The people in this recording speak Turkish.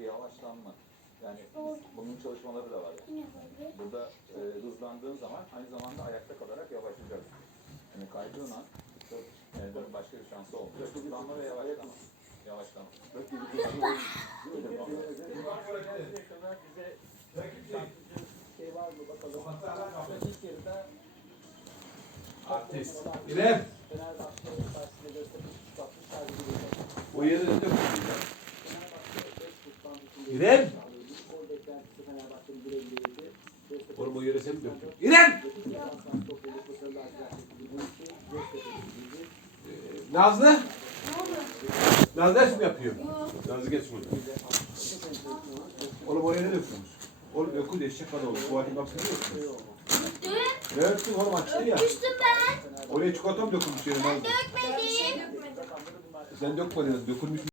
yavaşlanma. Yani bunun çalışmaları da var. Burada e, hızlandığın zaman aynı zamanda ayakta kalarak yavaşlayacaksın. Yani kaydığın an e, başka bir şansı olmayacak. Hızlanma ve yavaşlama. Yavaşlama. şey var mı bakalım. İlk yarıda Artist. İrem. Fenerbahçe karşısında Göztepe 360 tercih O yere de dökmüyor ya. İrem! İrem. Gol beklentisi Fenerbahçe'nin 1 57. Göztepe Oğlum o yere sen mi döktün? İrem. 8 yansıdan topuyla başarılı Arjantin'in bu işi Göztepe ikinci. Ee, Nazlı. Nazlı ders mi yapıyor? Nazlı geç bunu. Oğlum oraya ne döktünüz? Oğlum ökül eşek kadar oldu. Bu hakim değil mi? Ne öptün oğlum açtı ya. Düştüm ben. Oraya çikolata mı dökülmüş yere Nazlı? Dökmedim. Sen dökmedin. Dökülmüş